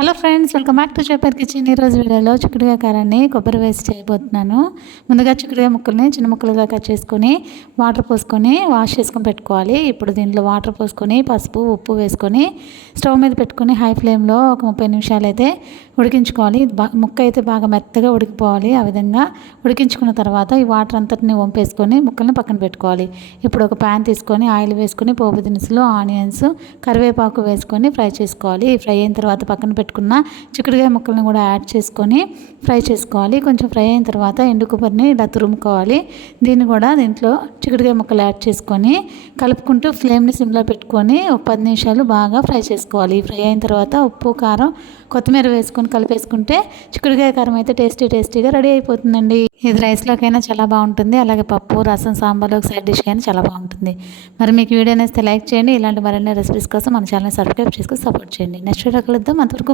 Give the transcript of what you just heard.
Hello friends, welcome back to చేపర్ kitchen. ఈరోజు వీడియోలో చిక్కుడుకాయ కారాన్ని కొబ్బరి వేసి చేయబోతున్నాను. ముందుగా చిక్కుడుకాయ ముక్కల్ని చిన్న ముక్కలుగా కట్ చేసుకొని వాటర్ పోసుకొని వాష్ చేసుకొని పెట్టుకోవాలి. ఇప్పుడు దీంట్లో వాటర్ పోసుకొని పసుపు ఉప్పు వేసుకొని స్టవ్ మీద పెట్టుకొని హై ఫ్లేమ్లో ఒక 30 నిమిషాలు అయితే ఉడికించుకోవాలి. ముక్క అయితే బాగా మెత్తగా ఉడికిపోవాలి. ఆ విధంగా ఉడికించుకున్న తర్వాత ఈ వాటర్ అంతటిని వంపేసుకొని ముక్కల్ని పక్కన పెట్టుకోవాలి. ఇప్పుడు ఒక ప్యాన్ తీసుకొని ఆయిల్ వేసుకొని పోపు దినుసులు, ఆనియన్స్, కరివేపాకు వేసుకొని ఫ్రై చేసుకోవాలి. ఫ్రై అయిన తర్వాత పక్కన పెట్టుకున్న చిక్కుడుకాయ ముక్కలను కూడా యాడ్ చేసుకొని ఫ్రై చేసుకోవాలి. కొంచెం ఫ్రై అయిన తర్వాత ఎండు కొబ్బరిని ఇలా తురుముకోవాలి. దీన్ని కూడా దీంట్లో చిక్కుడుకాయ ముక్కలు యాడ్ చేసుకొని కలుపుకుంటూ ఫ్లేమ్ని సిమ్లో పెట్టుకొని ఒక 10 నిమిషాలు బాగా ఫ్రై చేసుకోవాలి. ఫ్రై అయిన తర్వాత ఉప్పు, కారం, కొత్తిమీర వేసుకొని కలిపేసుకుంటే చిక్కుడుకాయ కారం అయితే టేస్టీగా రెడీ అయిపోతుందండి. ఇది రైస్లోకైనా చాలా బాగుంటుంది, అలాగే పప్పు, రసం, సాంబార్లోకి సైడ్ డిష్ అయినా చాలా బాగుంటుంది. మరి మీకు వీడియో నేస్తే లైక్ చేయండి. ఇలాంటి మరిన్ని రెసిపీస్ కోసం మన ఛానల్ సబ్స్క్రైబ్ చేసుకొని సపోర్ట్ చేయండి. నెక్స్ట్ వీడియో కలుద్దాం. అంతవరకు